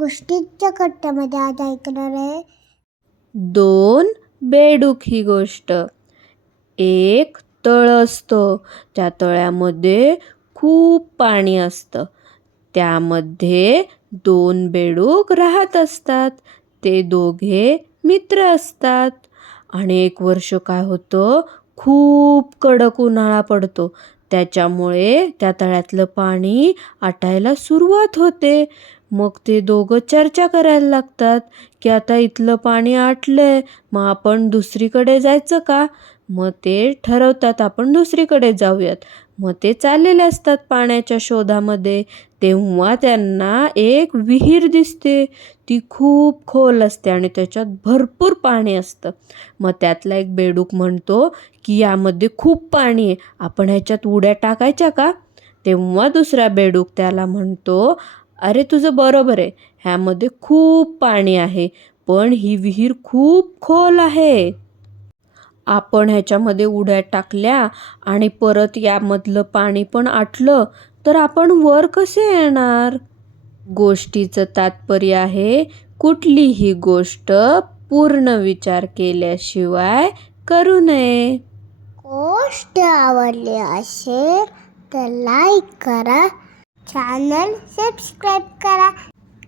गोष्टीच्या कट्ट्यामध्ये आज ऐकणार आहे. 2 बेडूक ही गोष्ट. एक तळ असतं. त्या तळ्यामध्ये खूप पाणी असतं. त्यामध्ये 2 बेडूक राहत असतात. ते दोघे मित्र असतात. आणि एक वर्ष काय होतं, खूप कडक उन्हाळा पडतो. त्याच्यामुळे त्या तळ्यातलं पाणी आटायला सुरुवात होते. मग ते दोघं चर्चा करायला लागतात की आता इथलं पाणी आटलंय, मग आपण दुसरीकडे जायचं का? मग ते ठरवतात आपण दुसरीकडे जाऊयात. मग ते चाललेले असतात पाण्याच्या शोधामध्ये. तेव्हा त्यांना एक विहीर दिसते. ती खूप खोल असते आणि त्याच्यात भरपूर पाणी असतं. मग त्यातला एक बेडूक म्हणतो की यामध्ये खूप पाणी आहे, आपण ह्याच्यात उड्या टाकायच्या का? तेव्हा दुसरा बेडूक त्याला म्हणतो, अरे तुझं बरोबर आहे, ह्यामध्ये खूप पाणी आहे, पण ही विहीर खूप खोल आहे. आपण ह्याच्यामध्ये उड्या टाकल्या आणि परत यामधलं पाणी पण आटलं तर आपण वर कसे येणार? गोष्टीचं तात्पर्य आहे, कुठलीही गोष्ट पूर्ण विचार केल्याशिवाय करू नये. गोष्ट आवडली असेल तर लाईक करा, चॅनल सबस्क्राईब करा.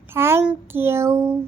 थँक्यू.